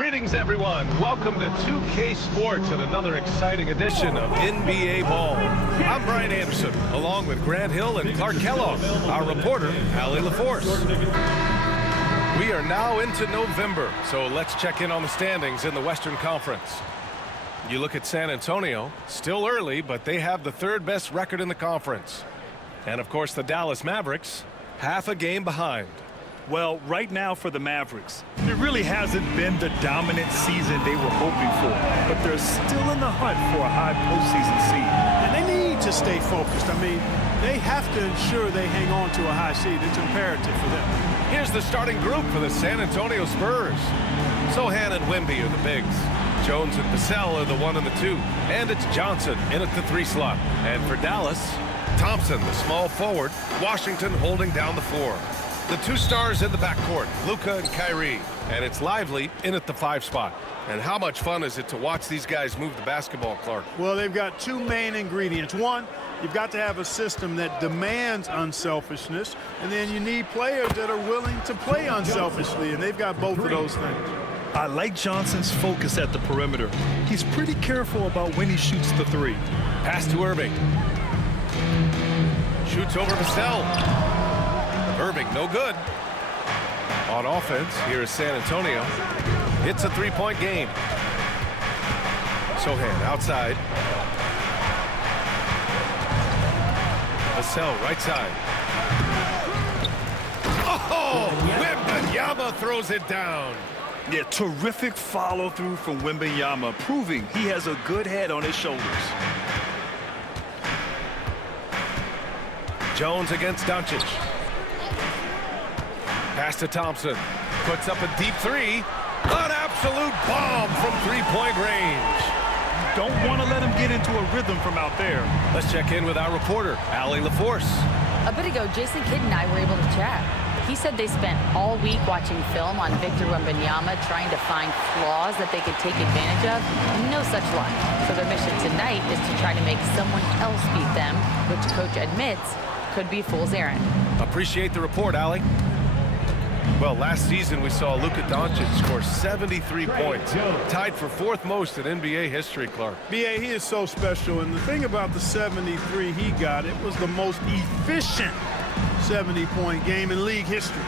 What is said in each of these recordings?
Greetings, everyone. Welcome to 2K Sports and another exciting edition of NBA Ball. I'm Brian Anderson, along with Grant Hill and Clark Kellogg, our reporter, Allie LaForce. We are now into November, so let's check in on the standings in the Western Conference. You look at San Antonio, still early, but they have the third best record in the conference. And, of course, the Dallas Mavericks, half a game behind. Well, right now for the Mavericks, it really hasn't been the dominant season they were hoping for, but they're still in the hunt for a high postseason seed. And they need to stay focused. I mean, they have to ensure they hang on to a high seed. It's imperative for them. Here's the starting group for the San Antonio Spurs. Sohan and Wemby are the bigs. Jones and Vassell are the 1 and the 2. And it's Johnson in at the 3 slot. And for Dallas, Thompson, the small forward, Washington holding down the 4. The 2 stars in the backcourt, Luka and Kyrie. And it's Lively in at the 5 spot. And how much fun is it to watch these guys move the basketball, Clark? Well, they've got 2 main ingredients. One, you've got to have a system that demands unselfishness, and then you need players that are willing to play unselfishly, and they've got both of those things. I like Johnson's focus at the perimeter. He's pretty careful about when he shoots the 3. Pass to Irving. Shoots over Vassell. Irving, no good. On offense, here is San Antonio. It's a 3-point game. Sohan outside. Vassell right side. Oh! Wembanyama throws it down. Yeah, terrific follow-through from Wembanyama, proving he has a good head on his shoulders. Jones against Doncic. Pass to Thompson. Puts up a deep 3. An absolute bomb from 3-point range. Don't want to let him get into a rhythm from out there. Let's check in with our reporter, Allie LaForce. A bit ago, Jason Kidd and I were able to chat. He said they spent all week watching film on Victor Wembanyama, trying to find flaws that they could take advantage of. No such luck. So their mission tonight is to try to make someone else beat them, which coach admits could be a fool's errand. Appreciate the report, Allie. Well, last season we saw Luka Doncic score 73 points, tied for 4th most in NBA history, Clark. B.A., he is so special, and the thing about the 73 he got, it was the most efficient 70-point game in league history.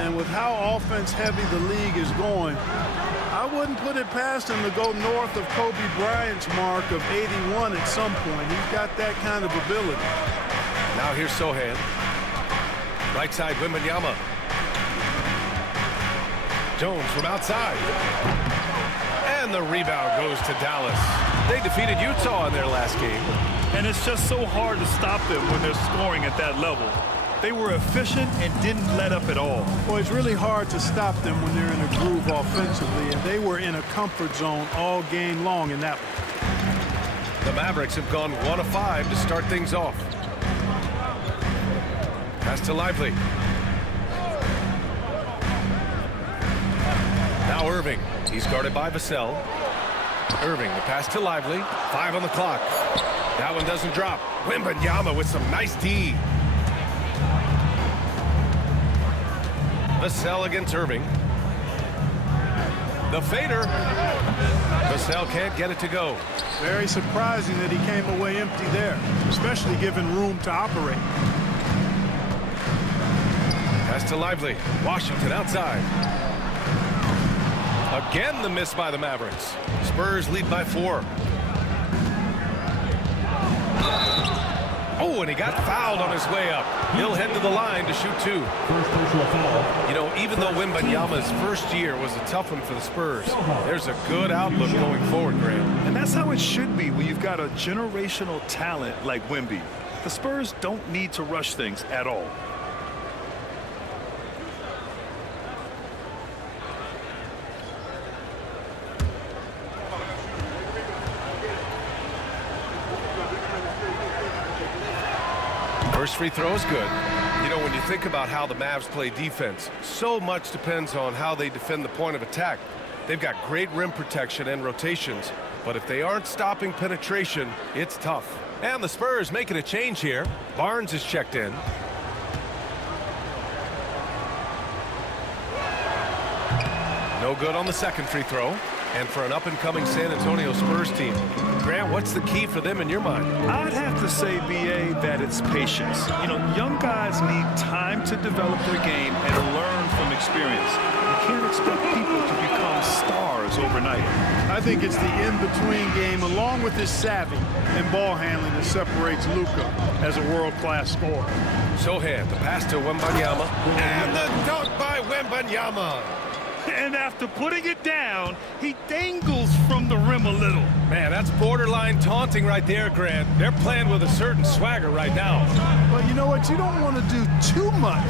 And with how offense-heavy the league is going, I wouldn't put it past him to go north of Kobe Bryant's mark of 81 at some point. He's got that kind of ability. Now here's Sohan. Right side, Wembanyama. Jones from outside. And the rebound goes to Dallas. They defeated Utah in their last game. And it's just so hard to stop them when they're scoring at that level. They were efficient and didn't let up at all. Well, it's really hard to stop them when they're in a groove offensively, and they were in a comfort zone all game long in that one. The Mavericks have gone 1 of 5 to start things off. Pass to Lively. Now Irving. He's guarded by Vassell. Irving, the pass to Lively. 5 on the clock. That one doesn't drop. Wembanyama with some nice D. Vassell against Irving. The fader. Vassell can't get it to go. Very surprising that he came away empty there, especially given room to operate. Pass to Lively. Washington outside. Again, the miss by the Mavericks. Spurs lead by 4. Oh, and he got fouled on his way up. He'll head to the line to shoot 2. You know, even though Wembanyama's first year was a tough one for the Spurs, there's a good outlook going forward, Graham. And that's how it should be when you've got a generational talent like Wemby. The Spurs don't need to rush things at all. First free throw is good. You know, when you think about how the Mavs play defense, so much depends on how they defend the point of attack. They've got great rim protection and rotations, but if they aren't stopping penetration, it's tough. And the Spurs making a change here. Barnes is checked in. No good on the second free throw. And for an up-and-coming San Antonio Spurs team, Grant, what's the key for them in your mind? I'd have to say, B.A., that it's patience. You know, young guys need time to develop their game and learn from experience. You can't expect people to become stars overnight. I think it's the in-between game, along with his savvy and ball handling, that separates Luka as a world-class scorer. Sohan, the pass to Wembanyama, and the dunk by Wembanyama. And after putting it down, he dangles from the rim a little. Man, that's borderline taunting right there, Grant. They're playing with a certain swagger right now. But you know what? You don't want to do too much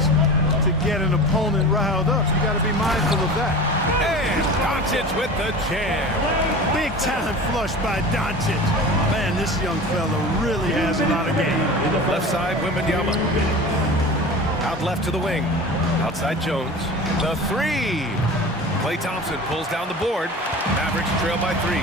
to get an opponent riled up. You got to be mindful of that. And Doncic with the jam. Big time flush by Doncic. Man, this young fella really has a lot of game. Left side, Wembanyama. Out left to the wing. Outside Jones. The three. Klay Thompson pulls down the board. Mavericks trail by 3.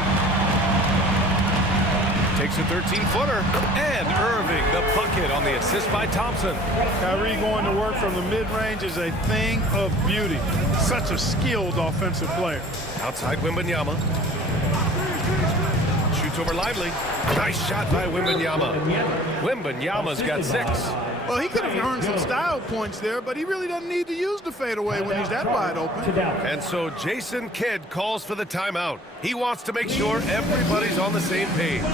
Takes a 13-footer. And Irving, the bucket on the assist by Thompson. Kyrie going to work from the mid-range is a thing of beauty. Such a skilled offensive player. Outside Wembanyama. Shoots over Lively. Nice shot by Wembanyama. Wembanyama's got 6. Well, he could have earned some style points there, but he really doesn't need to use the fadeaway when he's that wide open. And so Jason Kidd calls for the timeout. He wants to make sure everybody's on the same page.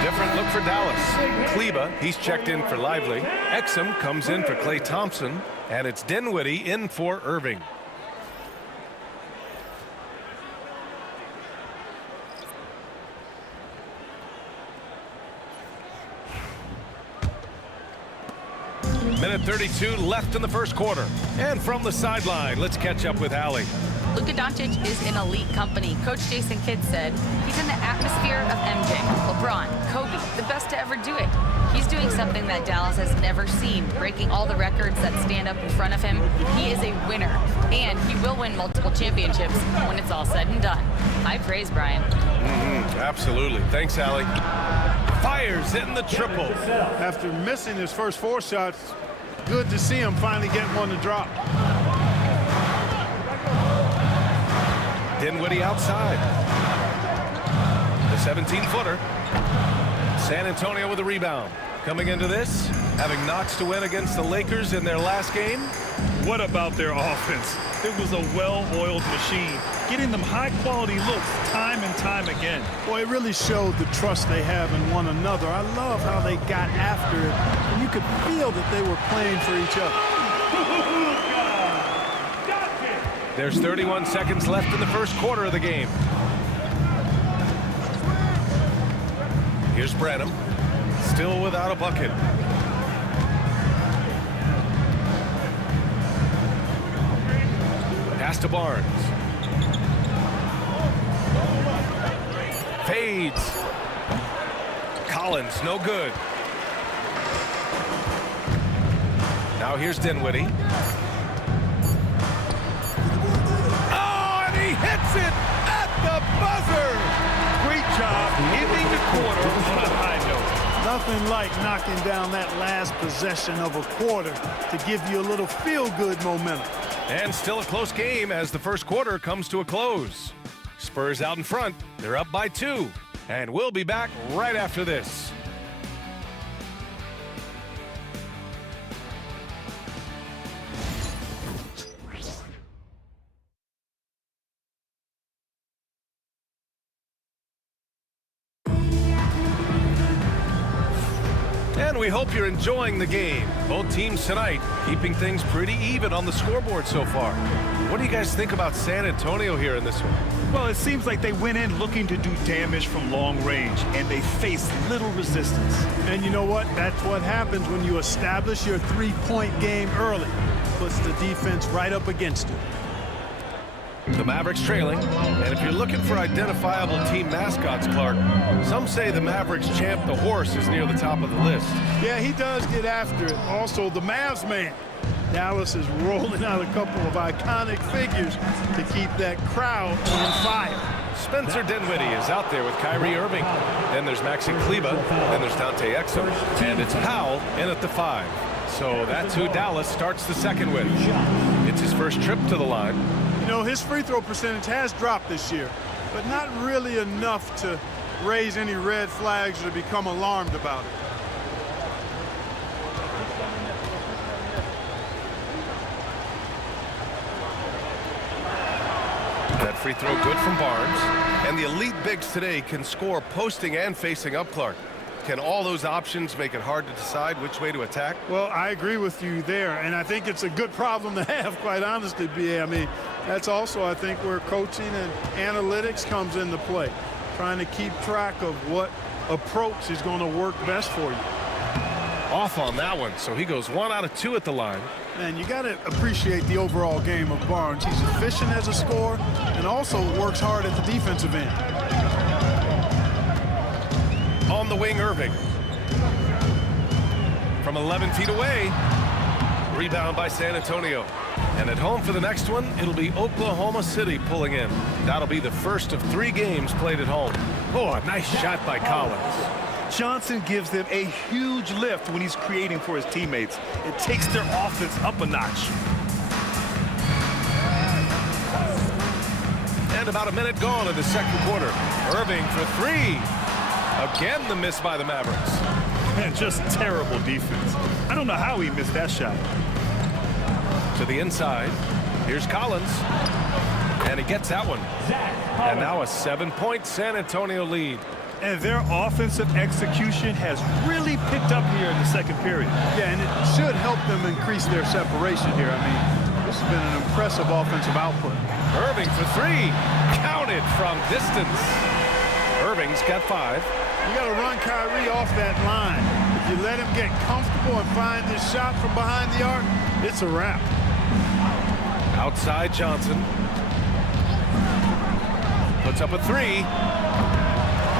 Different look for Dallas. Kleba, he's checked in for Lively. Exum comes in for Klay Thompson. And it's Dinwiddie in for Irving. Minute 32 left in the first quarter. And from the sideline, let's catch up with Allie. Luka Doncic is in elite company. Coach Jason Kidd said he's in the atmosphere of MJ, LeBron, Kobe, the best to ever do it. He's doing something that Dallas has never seen, breaking all the records that stand up in front of him. He is a winner, and he will win multiple championships when it's all said and done. High praise, Brian. Absolutely. Thanks, Allie. Fires in the triple. After missing his first 4 shots, good to see him finally get one to drop. Dinwiddie outside. The 17-footer. San Antonio with a rebound. Coming into this, having knocks to win against the Lakers in their last game. What about their offense? It was a well-oiled machine, getting them high-quality looks time and time again. Boy, it really showed the trust they have in one another. I love how they got after it, and you could feel that they were playing for each other. There's 31 seconds left in the first quarter of the game. Here's Branham, still without a bucket. Pass to Barnes. Fades. Collins, no good. Now here's Dinwiddie. Hits it at the buzzer. Great job ending the quarter on a high note. Nothing like knocking down that last possession of a quarter to give you a little feel-good momentum. And still a close game as the first quarter comes to a close. Spurs out in front. They're up by 2. And we'll be back right after this. And we hope you're enjoying the game. Both teams tonight keeping things pretty even on the scoreboard so far. What do you guys think about San Antonio here in this one? Well, it seems like they went in looking to do damage from long range, and they faced little resistance. And you know what? That's what happens when you establish your three-point game early. Puts the defense right up against it. The Mavericks trailing, and if you're looking for identifiable team mascots, Clark, some say the Mavericks champ, the horse, is near the top of the list. Yeah, he does get after it. Also, the Mavs man. Dallas is rolling out a couple of iconic figures to keep that crowd on fire. Spencer Dinwiddie is out there with Kyrie Irving. Then there's Maxi Kleba. Then there's Dante Exum. And it's Powell in at the 5. So that's who Dallas starts the second with. It's his first trip to the line. You know, his free throw percentage has dropped this year, but not really enough to raise any red flags or become alarmed about it. That free throw good from Barnes. And the elite bigs today can score posting and facing up, Clark. Can all those options make it hard to decide which way to attack? Well, I agree with you there, and I think it's a good problem to have, quite honestly, B.A. I mean, that's also, I think, where coaching and analytics comes into play, trying to keep track of what approach is going to work best for you. Off on that one, so he goes 1 out of 2 at the line. Man, you got to appreciate the overall game of Barnes. He's efficient as a scorer and also works hard at the defensive end. On the wing, Irving. From 11 feet away. Rebound by San Antonio. And at home for the next one, it'll be Oklahoma City pulling in. That'll be the first of 3 games played at home. Oh, a nice shot by Collins. Johnson gives them a huge lift when he's creating for his teammates. It takes their offense up a notch. And about a minute gone in the second quarter. Irving for 3. Again, the miss by the Mavericks. Man, just terrible defense. I don't know how he missed that shot. To the inside. Here's Collins. And he gets that one. And now a 7-point San Antonio lead. And their offensive execution has really picked up here in the second period. Yeah, and it should help them increase their separation here. I mean, this has been an impressive offensive output. Irving for 3. Counted from distance. Irving's got 5. You got to run Kyrie off that line. If you let him get comfortable and find his shot from behind the arc, it's a wrap. Outside Johnson. Puts up a 3.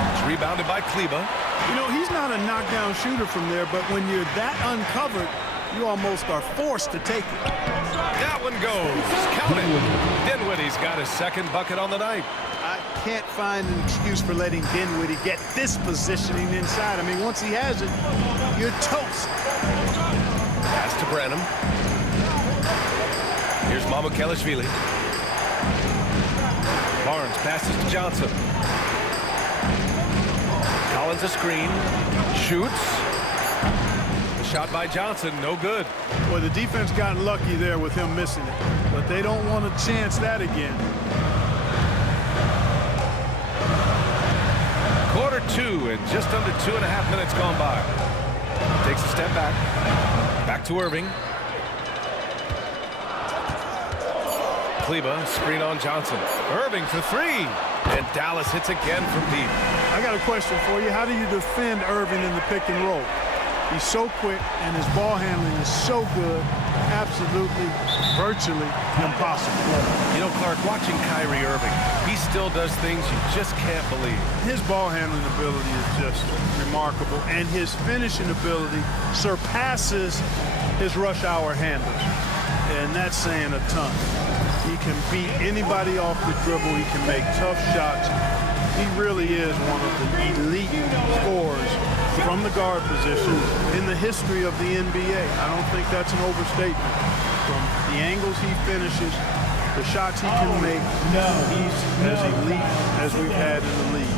It's rebounded by Kleba. You know, he's not a knockdown shooter from there, but when you're that uncovered, you almost are forced to take it. That one goes. Count it. Dinwiddie's got his second bucket on the night. I can't find an excuse for letting Dinwiddie get this positioning inside. I mean, once he has it, you're toast. Pass to Branham. Here's Mamukelashvili. Barnes passes to Johnson. Collins a screen. Shoots. The shot by Johnson, no good. Well, the defense got lucky there with him missing it, but they don't want to chance that again. Quarter 2 and just under 2.5 minutes gone by. Takes a step back. Back to Irving. Kleba, screen on Johnson. Irving for 3. And Dallas hits again from deep. I got a question for you. How do you defend Irving in the pick and roll? He's so quick, and his ball handling is so good, absolutely, virtually impossible. You know, Clark, watching Kyrie Irving, he still does things you just can't believe. His ball handling ability is just remarkable, and his finishing ability surpasses his rush hour handles, and that's saying a ton. He can beat anybody off the dribble. He can make tough shots. He really is one of the elite scorers from the guard position in the history of the NBA. I don't think that's an overstatement. From the angles he finishes, The shots he can make, he's as elite as we've had in the league.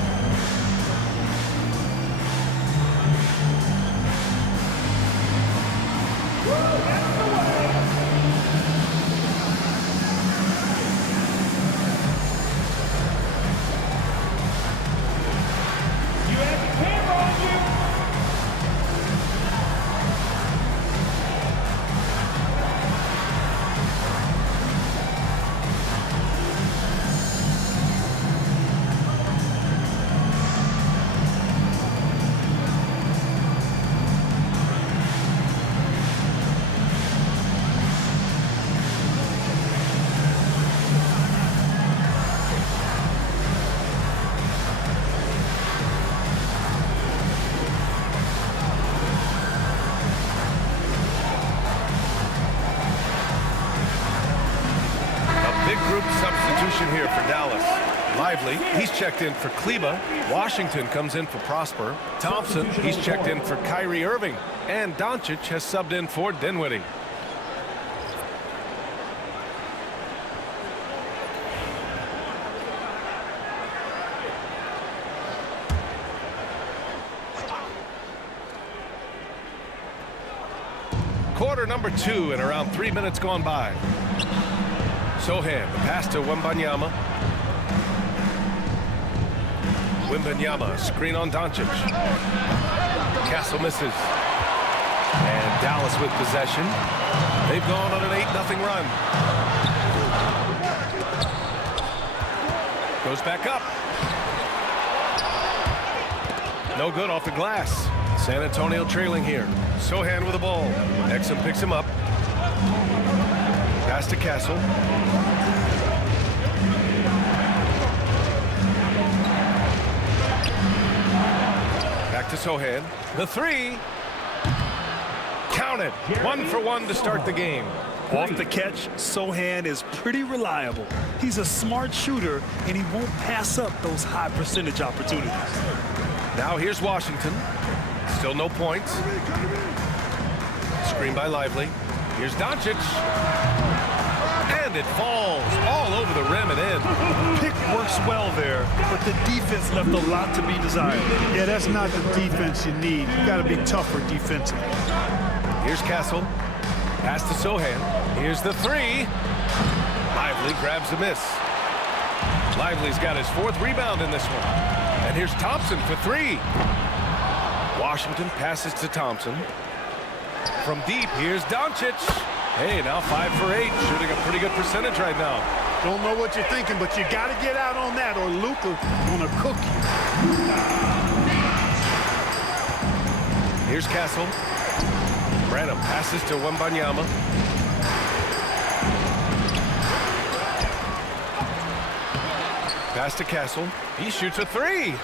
Substitution here for Dallas. Lively, he's checked in for Kleba. Washington comes in for Prosper. Thompson, he's checked in for Kyrie Irving. And Doncic has subbed in for Dinwiddie. Quarter number 2 and around 3 minutes gone by. Sohan, the pass to Wembanyama. Wembanyama, screen on Doncic. Castle misses. And Dallas with possession. They've gone on an 8-0 run. Goes back up. No good off the glass. San Antonio trailing here. Sohan with the ball. Exum picks him up. Pass to Castle. Back to Sohan. The three. Counted. 1 for 1 to start the game. Off the catch, Sohan is pretty reliable. He's a smart shooter, and he won't pass up those high percentage opportunities. Now here's Washington. Still no points. Screen by Lively. Here's Doncic. And it falls all over the rim and in. Pick works well there, but the defense left a lot to be desired. Yeah, that's not the defense you need. You got to be tougher defensively. Here's Castle. Pass to Sohan. Here's the three. Lively grabs the miss. Lively's got his 4th rebound in this one. And here's Thompson for 3. Washington passes to Thompson. From deep, here's Doncic. Hey, now 5 for 8, shooting a pretty good percentage right now. Don't know what you're thinking, but you got to get out on that or Luka gonna cook you. Here's Castle. Branham passes to Wembanyama. Pass to Castle. He shoots a 3.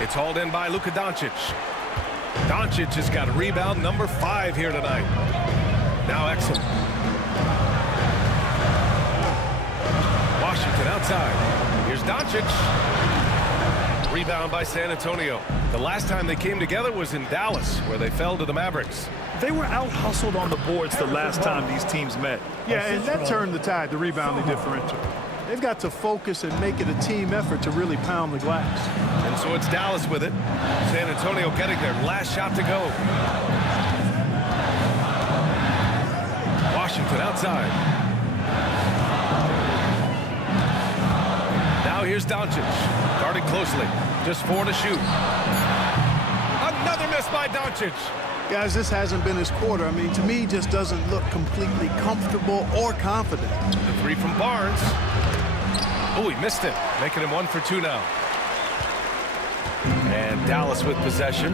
It's hauled in by Luka Doncic. Doncic has got rebound number 5 here tonight. Now Exum. Washington outside. Here's Doncic. Rebound by San Antonio. The last time they came together was in Dallas, where they fell to the Mavericks. They were out-hustled on the boards the last time these teams met. Yeah, and that turned the tide, the rebounding differential. They've got to focus and make it a team effort to really pound the glass. And so it's Dallas with it. San Antonio getting their last shot to go. Washington outside. Now here's Doncic. Guarded closely. Just 4 to shoot. Another miss by Doncic. Guys, this hasn't been his quarter. I mean, to me, just doesn't look completely comfortable or confident. The 3 from Barnes. Oh, he missed it. Making him 1 for 2 now. And Dallas with possession.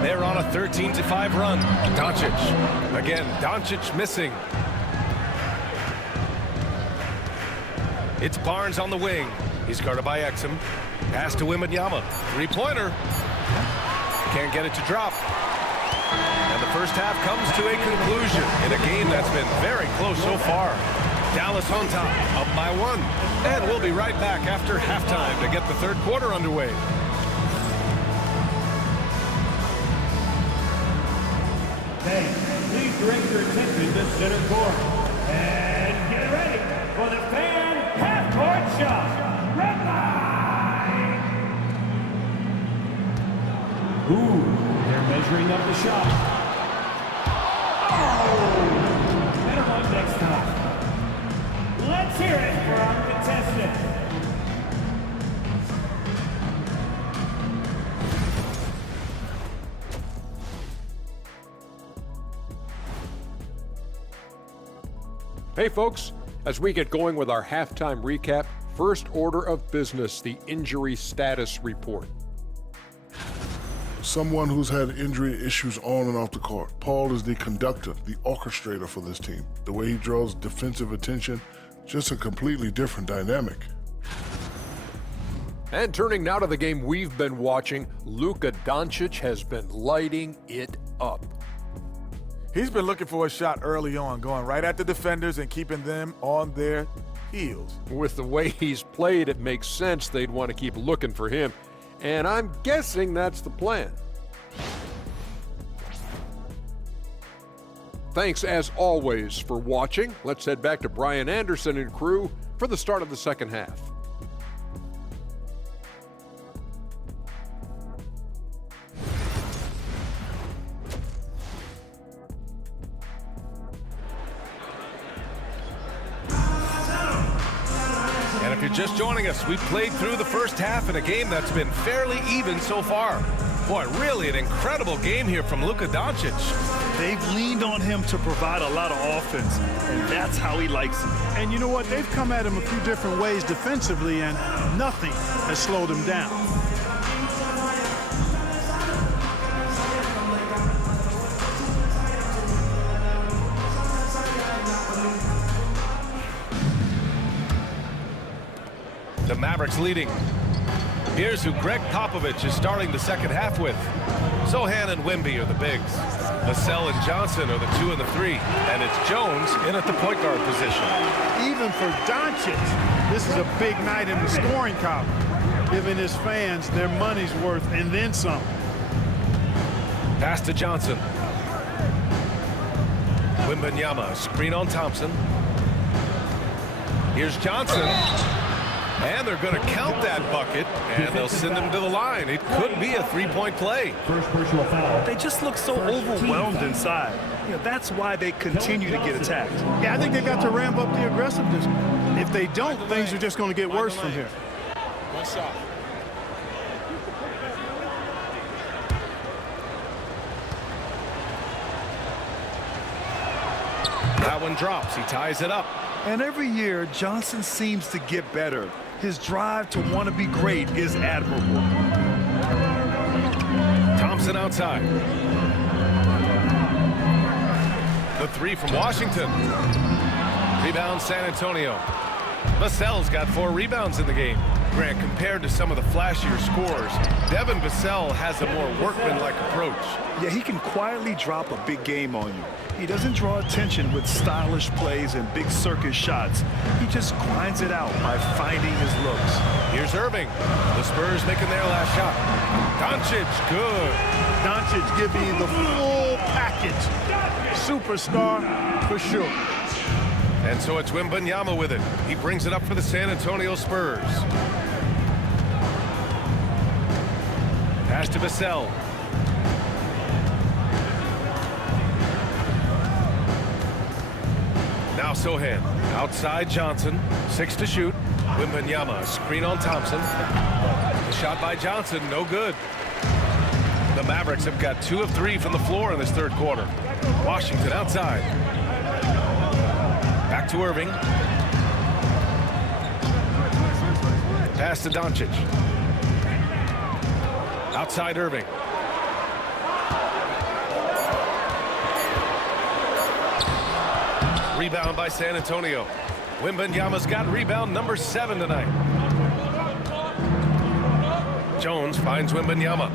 They're on a 13-5 run. Doncic. Again, Doncic missing. It's Barnes on the wing. He's guarded by Exum. Pass to Wembanyama. 3-pointer. Can't get it to drop. And the first half comes to a conclusion in a game that's been very close so far. Dallas on top, up by 1. And we'll be right back after halftime to get the 3rd quarter underway. Hey, please direct your attention to center court. And get ready. shot. Red line. Ooh, they're measuring up the shot. Oh, better one next time. Let's hear it for our contestant. Hey folks, as we get going with our halftime recap, first order of business, the injury status report. Someone who's had injury issues on and off the court. Paul is the conductor, the orchestrator for this team. The way he draws defensive attention, just a completely different dynamic. And turning now to the game we've been watching, Luka Doncic has been lighting it up. He's been looking for a shot early on, going right at the defenders and keeping them on their heels. With the way he's played, it makes sense they'd want to keep looking for him. And I'm guessing that's the plan. Thanks, as always, for watching. Let's head back to Brian Anderson and crew for the start of the second half. And if you're just joining us, we played through the first half in a game that's been fairly even so far. Boy, really an incredible game here from Luka Doncic. They've leaned on him to provide a lot of offense, and that's how he likes it. And you know what? They've come at him a few different ways defensively, and nothing has slowed him down. The Mavericks leading. Here's who Greg Popovich is starting the second half with. Sohan and Wemby are the bigs. Vassell and Johnson are the 2 and the 3. And it's Jones in at the point guard position. Even for Doncic, this is a big night in the scoring column, giving his fans their money's worth and then some. Pass to Johnson. Wembanyama, screen on Thompson. Here's Johnson. And they're going to count that bucket, and they'll send him to the line. It could be a three-point play. First personal foul. They just look so overwhelmed inside. You know, that's why they continue to get attacked. Yeah, I think they got to ramp up the aggressiveness. If they don't, things are just going to get worse from here. One shot. That one drops. He ties it up. And every year, Johnson seems to get better. His drive to want to be great is admirable. Thompson outside. The 3 from Washington. Rebound San Antonio. Vassell's got 4 rebounds in the game. Grant, compared to some of the flashier scorers, Devin Vassell has a more workmanlike approach. Yeah, he can quietly drop a big game on you. He doesn't draw attention with stylish plays and big circus shots. He just grinds it out by finding his looks. Here's Irving. The Spurs making their last shot. Doncic, good. Doncic giving you the full package. Superstar for sure. And so it's Wembanyama with it. He brings it up for the San Antonio Spurs. Pass to Vassell. Now Sohan. Outside Johnson. 6 to shoot. Wembanyama. Screen on Thompson. The shot by Johnson. No good. The Mavericks have got 2 of 3 from the floor in this third quarter. Washington outside. Back to Irving. Pass to Doncic. Outside Irving. Rebound by San Antonio. Wembanyama's got rebound number 7 tonight. Jones finds Wembanyama.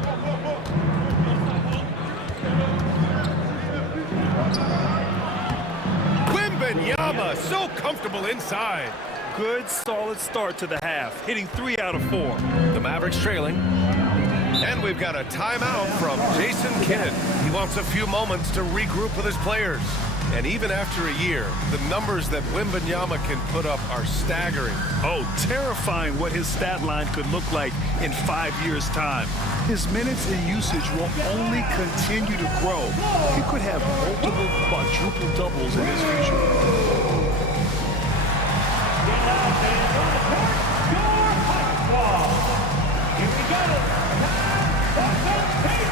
Wembanyama so comfortable inside. Good, solid start to the half, hitting 3 out of 4. The Mavericks trailing. And we've got a timeout from Jason Kidd. He wants a few moments to regroup with his players. And even after a year, the numbers that Wembanyama can put up are staggering. Oh, terrifying what his stat line could look like in 5 years' time. His minutes and usage will only continue to grow. He could have multiple quadruple doubles in his future. Here we go. Time for completion.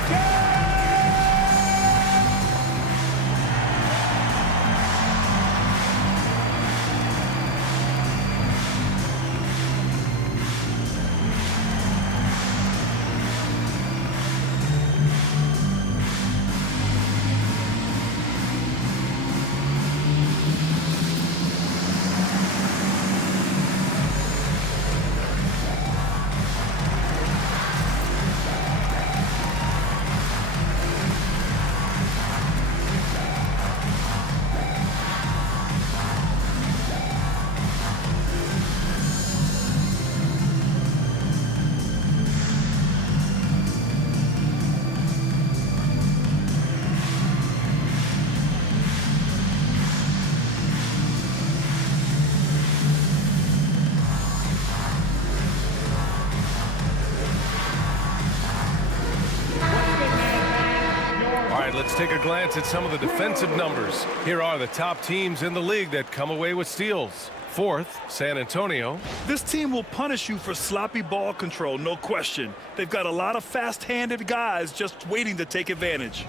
Let's take a glance at some of the defensive numbers. Here are the top teams in the league that come away with steals. Fourth, San Antonio. This team will punish you for sloppy ball control, no question. They've got a lot of fast-handed guys just waiting to take advantage.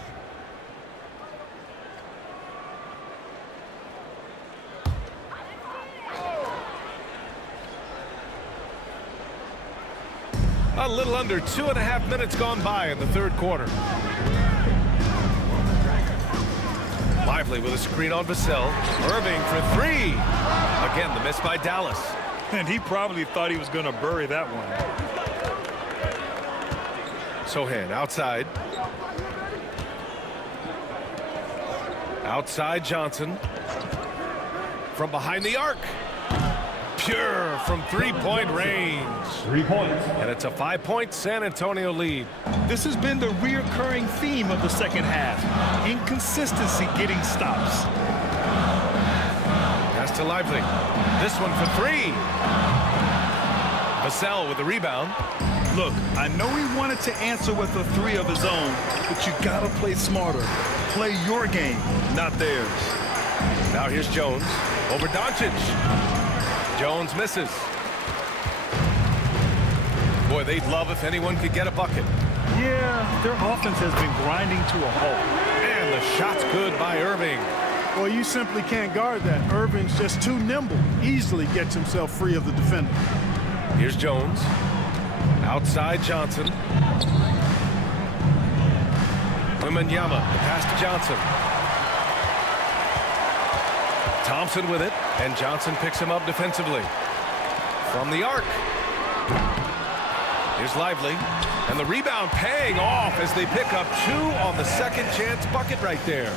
A little under 2.5 minutes gone by in the third quarter. Lively with a screen on Vassell. Irving for three. Again, the miss by Dallas. And he probably thought he was going to bury that one. Sohan outside. Outside Johnson. From behind the arc. Pure from three-point range. 3 points. And it's a 5-point San Antonio lead. This has been the reoccurring theme of the second half. Inconsistency getting stops. Pass to Lively. This one for three. Vassell with the rebound. Look, I know he wanted to answer with a three of his own, but you gotta play smarter. Play your game, not theirs. Now here's Jones over Doncic. Jones misses. Boy, they'd love if anyone could get a bucket. Yeah, their offense has been grinding to a halt. And the shot's good by Irving. Well, you simply can't guard that. Irving's just too nimble. Easily gets himself free of the defender. Here's Jones. Outside Johnson. Wembanyama, the pass to Johnson. Thompson with it, and Johnson picks him up defensively. From the arc. Here's Lively, and the rebound paying off as they pick up two on the second chance bucket right there.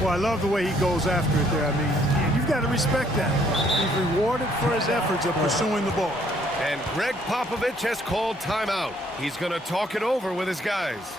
Well, I love the way he goes after it there. I mean, you've got to respect that. He's rewarded for his efforts of pursuing the ball. And Greg Popovich has called timeout. He's going to talk it over with his guys.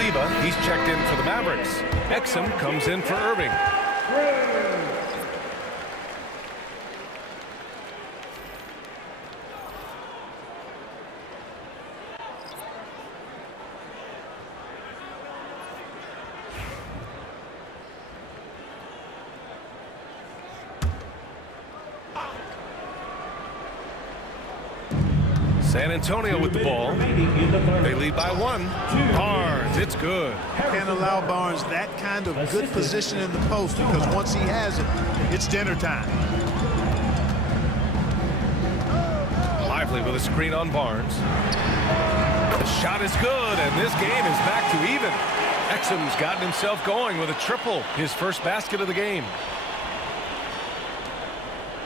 Kleber. He's checked in for the Mavericks. Exum comes in for Irving. San Antonio with the ball. They lead by 1. Barnes, it's good. Can't allow Barnes that kind of good position in the post, because once he has it, it's dinner time. Lively with a screen on Barnes. The shot is good, and this game is back to even. Exum's gotten himself going with a triple, his first basket of the game.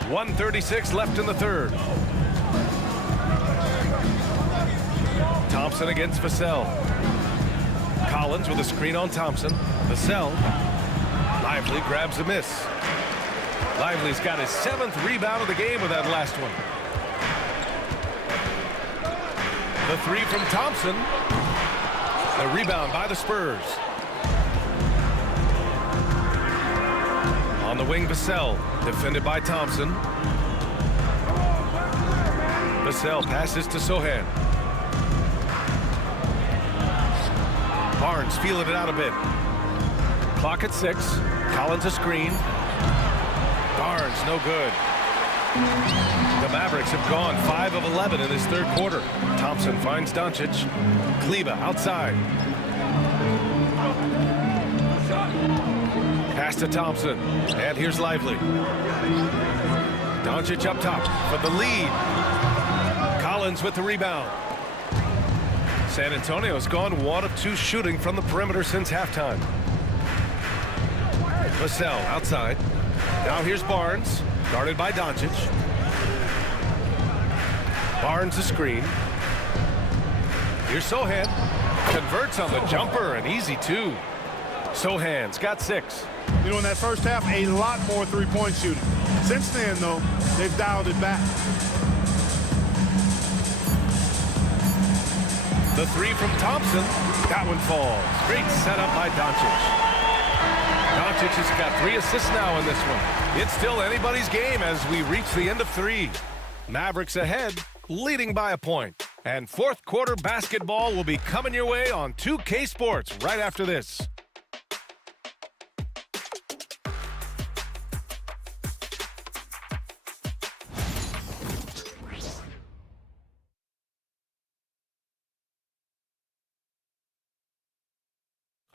1:36 left in the third. Thompson against Vassell. Collins with a screen on Thompson. Vassell. Lively grabs a miss. Lively's got his 7th rebound of the game with that last one. The 3 from Thompson. The rebound by the Spurs. On the wing, Vassell, defended by Thompson. Vassell passes to Sohan. Barnes feeling it out a bit. Clock at 6. Collins a screen. Barnes no good. The Mavericks have gone 5 of 11 in this third quarter. Thompson finds Doncic. Kleber outside. Pass to Thompson. And here's Lively. Doncic up top for the lead. Collins with the rebound. San Antonio's gone 1 of 2 shooting from the perimeter since halftime. Vassell outside. Now here's Barnes, guarded by Doncic. Barnes the screen. Here's Sohan. Converts on the jumper, an easy 2. Sohan's got 6. You know, in that first half, a lot more three-point shooting. Since then, though, they've dialed it back. The 3 from Thompson. That one falls. Great setup by Doncic. Doncic has got 3 assists now in this one. It's still anybody's game as we reach the end of 3. Mavericks ahead, leading by a point. And fourth quarter basketball will be coming your way on 2K Sports right after this.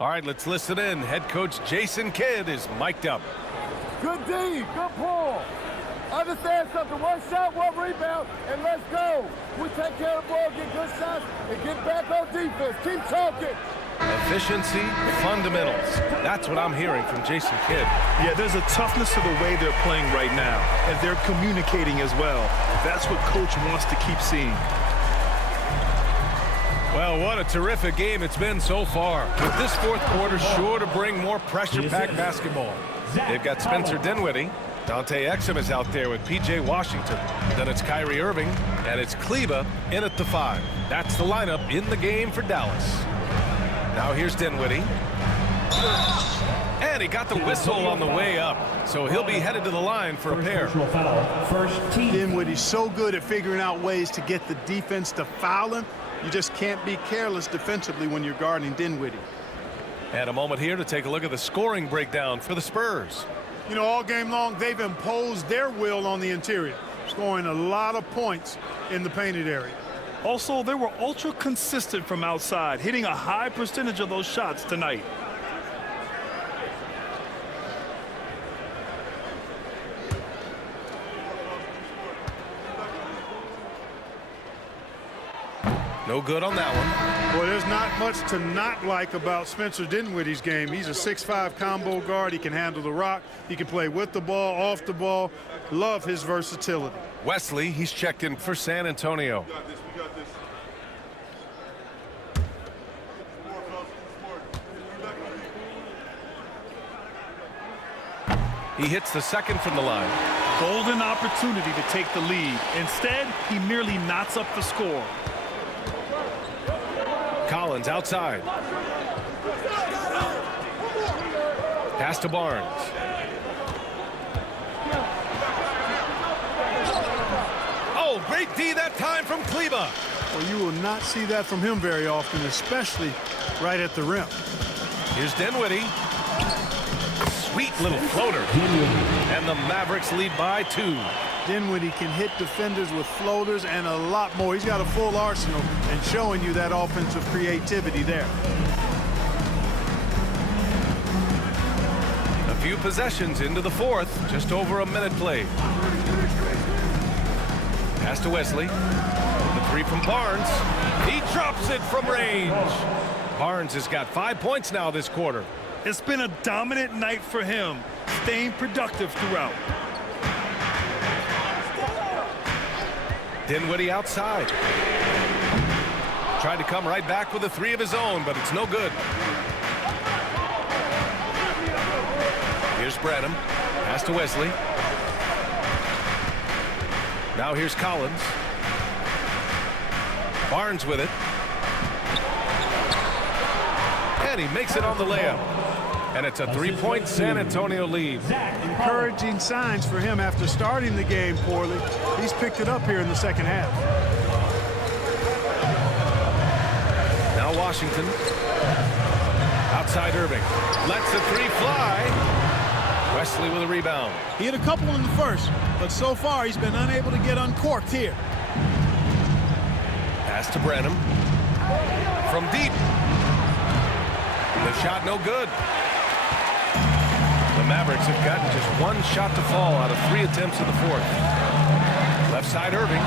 All right, let's listen in. Head coach Jason Kidd is mic'd up. Good D, good pull. Understand something, 1 shot, 1 rebound, and let's go. We take care of the ball, get good shots, and get back on defense. Keep talking. Efficiency, fundamentals. That's what I'm hearing from Jason Kidd. Yeah, there's a toughness to the way they're playing right now, and they're communicating as well. That's what coach wants to keep seeing. Well, what a terrific game it's been so far. With this fourth quarter sure to bring more pressure-packed basketball. They've got Spencer Dinwiddie. Dante Exum is out there with P.J. Washington. Then it's Kyrie Irving, and it's Kleber in at the 5. That's the lineup in the game for Dallas. Now here's Dinwiddie. And he got the whistle on the way up, so he'll be headed to the line for a pair. Dinwiddie's so good at figuring out ways to get the defense to foul him. You just can't be careless defensively when you're guarding Dinwiddie. And a moment here to take a look at the scoring breakdown for the Spurs. You know, all game long, they've imposed their will on the interior, scoring a lot of points in the painted area. Also, they were ultra consistent from outside, hitting a high percentage of those shots tonight. No good on that one. Well, there's not much to not like about Spencer Dinwiddie's game. He's a 6'5" combo guard. He can handle the rock. He can play with the ball, off the ball. Love his versatility. Wesley, he's checked in for San Antonio. He hits the second from the line. Golden opportunity to take the lead. Instead, he merely knots up the score. Collins outside. Pass to Barnes. Oh, great D that time from Kleba. Well, you will not see that from him very often, especially right at the rim. Here's Dinwiddie. Sweet little floater. And the Mavericks lead by 2. Dinwiddie can hit defenders with floaters and a lot more. He's got a full arsenal and showing you that offensive creativity there. A few possessions into the 4th. Just over a minute played. Pass to Wesley. The 3 from Barnes. He drops it from range. Barnes has got 5 points now this quarter. It's been a dominant night for him, staying productive throughout. Dinwiddie outside. Tried to come right back with a 3 of his own, but it's no good. Here's Branham. Pass to Wesley. Now here's Collins. Barnes with it. And he makes it on the layup. And it's a 3-point San Antonio lead. Encouraging signs for him after starting the game poorly. He's picked it up here in the second half. Now Washington. Outside Irving. Lets the 3 fly. Wesley with a rebound. He had a couple in the first, but so far he's been unable to get uncorked here. Pass to Branham. From deep. The shot no good. The Mavericks have gotten just 1 shot to fall out of 3 attempts in the 4th. Left side Irving.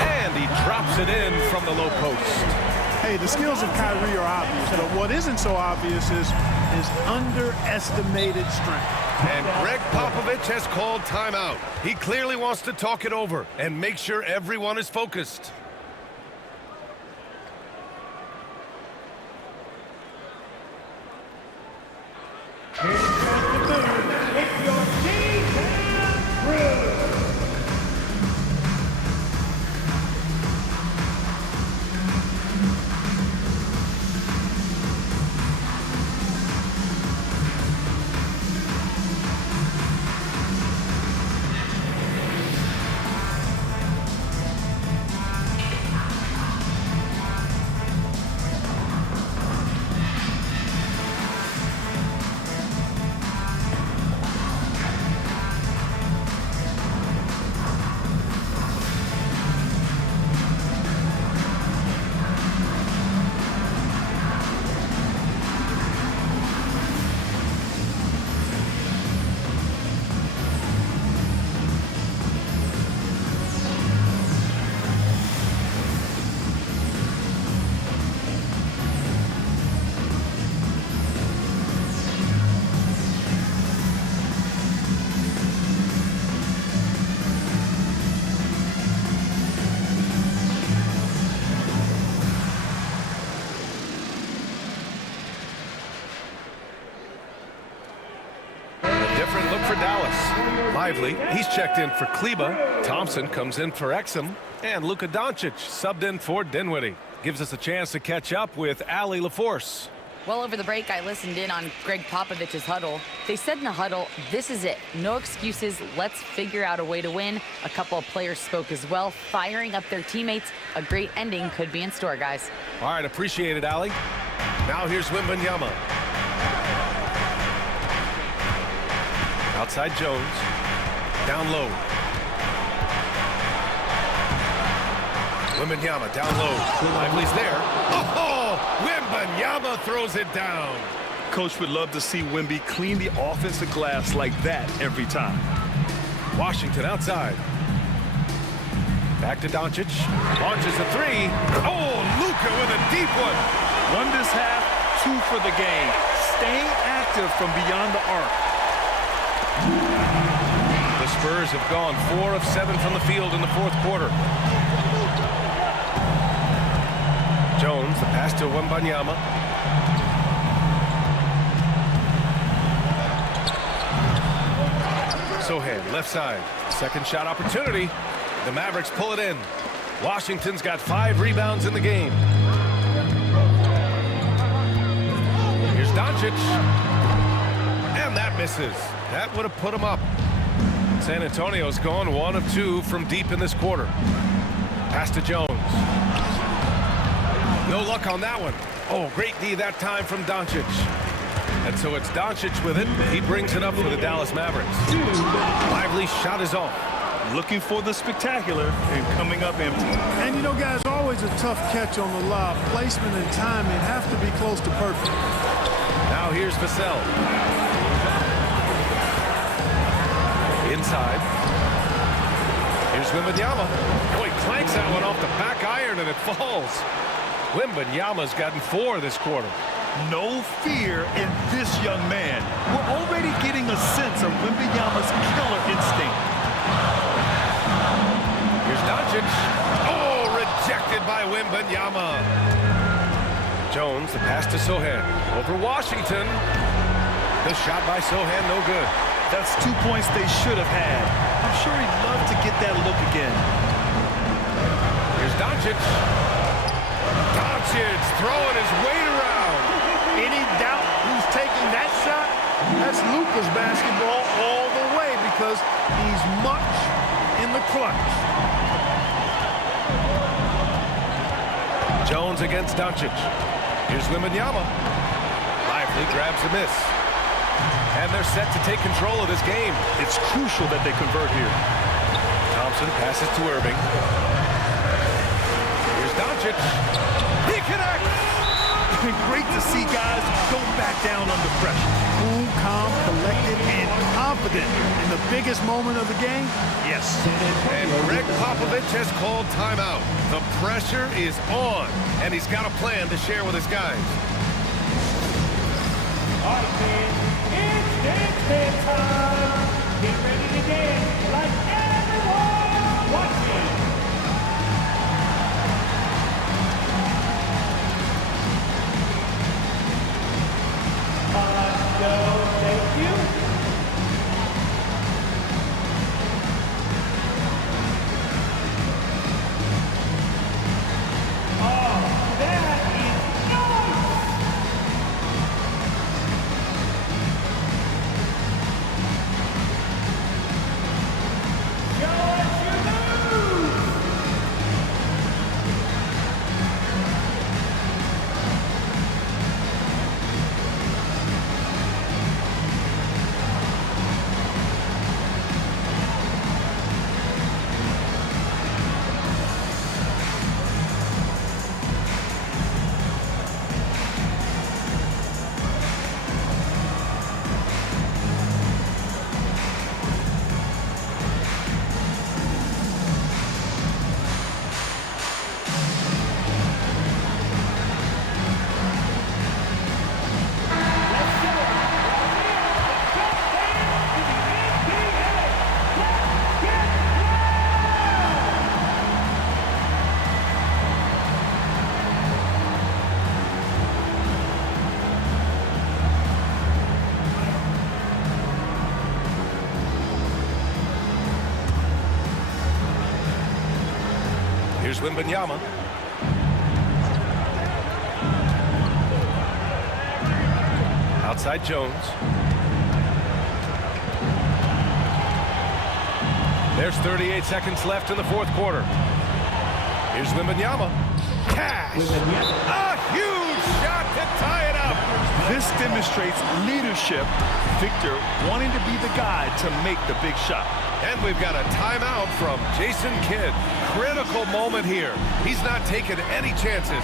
And he drops it in from the low post. Hey, the skills of Kyrie are obvious, but what isn't so obvious is his underestimated strength. And Greg Popovich has called timeout. He clearly wants to talk it over and make sure everyone is focused. It's your defense crew. Different look for Dallas. Lively, he's checked in for Kleba. Thompson comes in for Exum. And Luka Doncic subbed in for Dinwiddie. Gives us a chance to catch up with Allie LaForce. Well, over the break, I listened in on Greg Popovich's huddle. They said in the huddle, this is it. No excuses. Let's figure out a way to win. A couple of players spoke as well, firing up their teammates. A great ending could be in store, guys. All right, appreciate it, Allie. Now here's Wembanyama. Outside Jones. Down low. Wembanyama down low. Lively's there. Oh, Wembanyama throws it down. Coach would love to see Wemby clean the offensive glass like that every time. Washington outside. Back to Doncic. Launches a 3. Oh, Luka with a deep one. One this half, 2 for the game. Staying active from beyond the arc. The Spurs have gone 4 of 7 from the field in the 4th quarter. Jones, the pass to Wembanyama. Sohan, left side. Second shot opportunity. The Mavericks pull it in. Washington's got 5 rebounds in the game. Doncic. And that misses. That would have put him up. San Antonio's gone 1 of 2 from deep in this quarter. Pass to Jones. No luck on that one. Oh, great D that time from Doncic. And so it's Doncic with it. He brings it up for the Dallas Mavericks. Lively shot is off. Looking for the spectacular and coming up empty. And you know, guys, always a tough catch on the lob. Placement and timing have to be close to perfect. Now here's Vassell. Inside. Here's Wembanyama. Oh, he clanks that one off the back iron and it falls. Wembanyama's gotten 4 this quarter. No fear in this young man. We're already getting a sense of Wembanyama's killer instinct. Here's Doncic. Oh, rejected by Wembanyama. Jones, the pass to Sohan. Over Washington. The shot by Sohan, no good. That's 2 points they should have had. I'm sure he'd love to get that look again. Here's Doncic. Doncic throwing his weight around. Any doubt who's taking that shot? That's Luka's basketball all the way because he's much in the clutch. Jones against Doncic. Here's Wembanyama. Lively grabs a miss. And they're set to take control of this game. It's crucial that they convert here. Thompson passes to Irving. Here's Doncic. He connects. Great to see guys go back down under pressure. Cool, calm, collected, and confident in the biggest moment of the game. Yes. And Greg Popovich has called timeout. The pressure is on, and he's got a plan to share with his guys. All right, man. It's dance time. Get ready to dance like everyone watching. No, thank you. Oh, that is nice. Show us your moves. Here's Wembanyama. Outside Jones. There's 38 seconds left in the fourth quarter. Here's Wembanyama. Cash! A huge shot to tie it up! This demonstrates leadership. Victor wanting to be the guy to make the big shot. And we've got a timeout from Jason Kidd. Critical moment here. He's not taking any chances.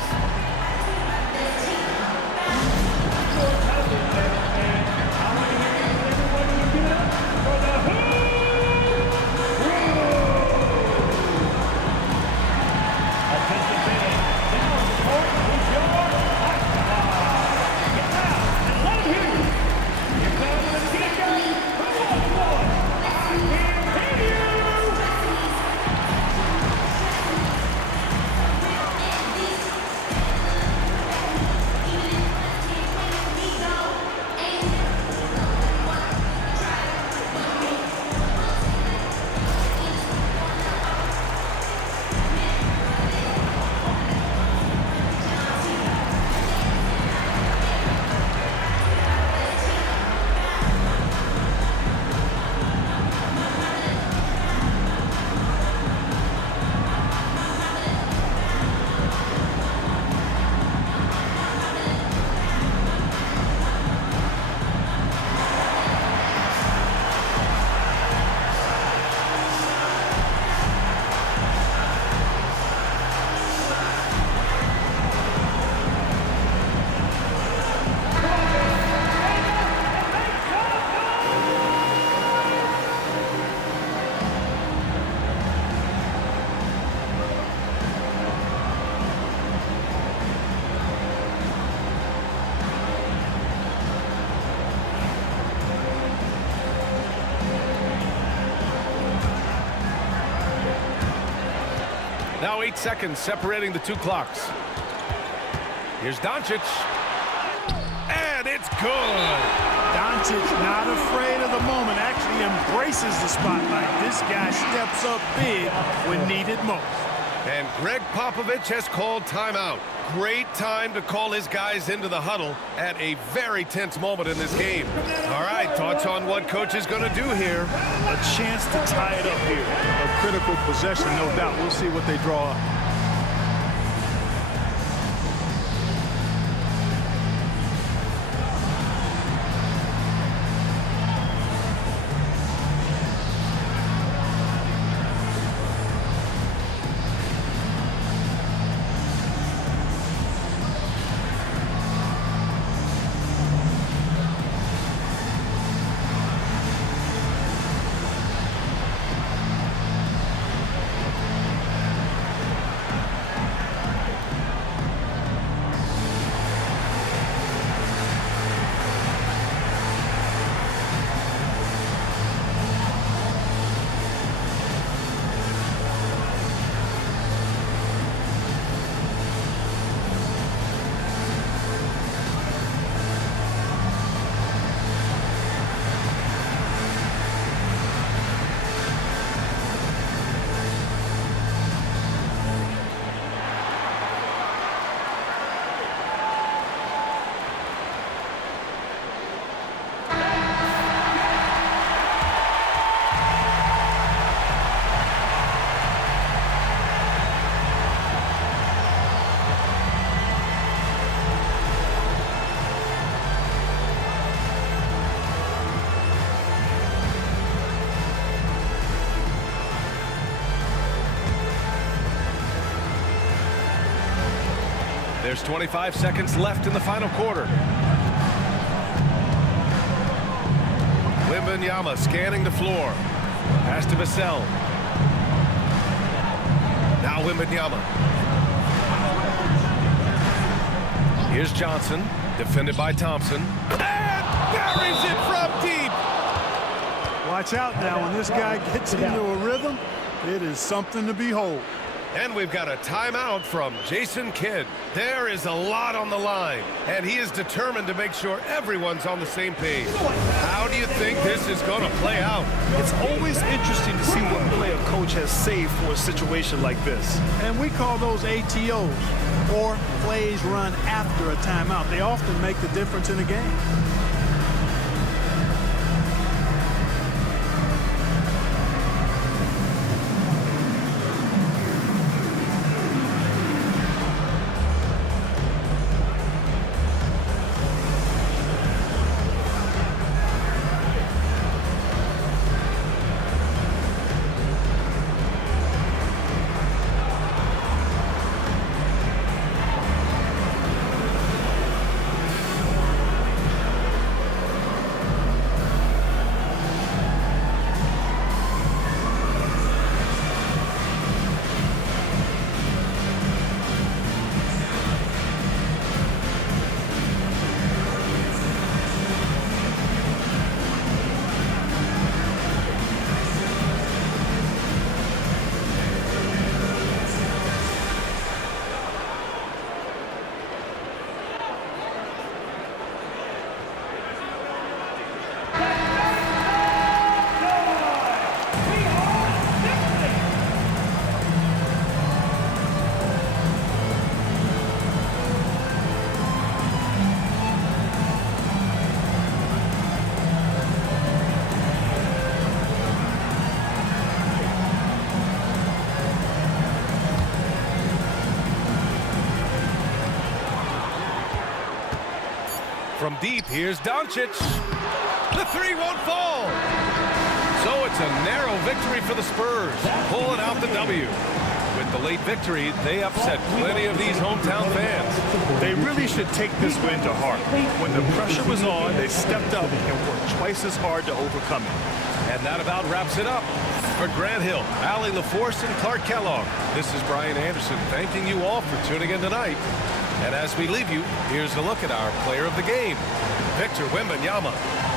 Now 8 seconds separating the two clocks. Here's Doncic. And it's good. Doncic not afraid of the moment, actually embraces the spotlight. This guy steps up big when needed most. And Greg Popovich has called timeout. Great time to call his guys into the huddle at a very tense moment in this game. All right, thoughts on what coach is going to do here? A chance to tie it up here. A critical possession, no doubt. We'll see what they draw up. There's 25 seconds left in the final quarter. Wembanyama scanning the floor. Pass to Vassell. Now Wembanyama. Here's Johnson, defended by Thompson. And buries it from deep. Watch out now. When this guy gets into a rhythm, it is something to behold. And we've got a timeout from Jason Kidd. There is a lot on the line, and he is determined to make sure everyone's on the same page. How do you think this is going to play out? It's always interesting to see what play a coach has saved for a situation like this. And we call those ATOs, or plays run after a timeout. They often make the difference in a game. From deep, here's Doncic. The three won't fall. So it's a narrow victory for the Spurs, pulling out the W. With the late victory, they upset plenty of these hometown fans. They really should take this win to heart. When the pressure was on, they stepped up and worked twice as hard to overcome it. And that about wraps it up. For Grant Hill, Allie LaForce, and Clark Kellogg, this is Brian Anderson thanking you all for tuning in tonight. And as we leave you, here's a look at our player of the game, Victor Wembanyama.